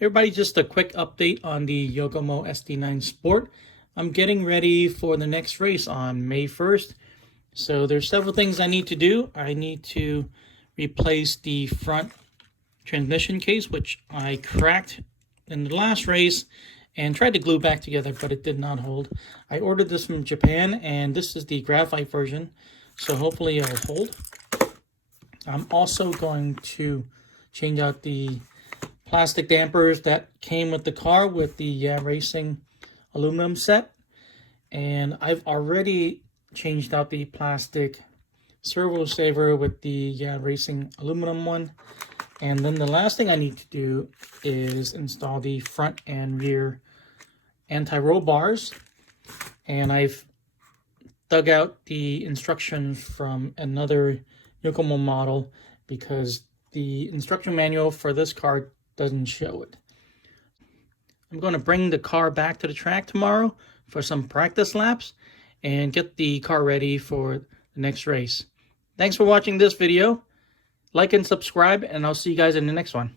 Everybody, just a quick update on the Yokomo SD9 Sport. I'm getting ready for the next race on May 1st. So there's several things I need to do. I need to replace the front transmission case, which I cracked in the last race and tried to glue back together, but it did not hold. I ordered this from Japan, and this is the graphite version, so hopefully it'll hold. I'm also going to change out the plastic dampers that came with the car with the racing aluminum set, and I've already changed out the plastic servo saver with the racing aluminum one. And then the last thing I need to do is install the front and rear anti-roll bars, and I've dug out the instructions from another Yokomo model because the instruction manual for this car doesn't show it. I'm going to bring the car back to the track tomorrow for some practice laps and get the car ready for the next race. Thanks for watching this video. Like and subscribe, and I'll see you guys in the next one.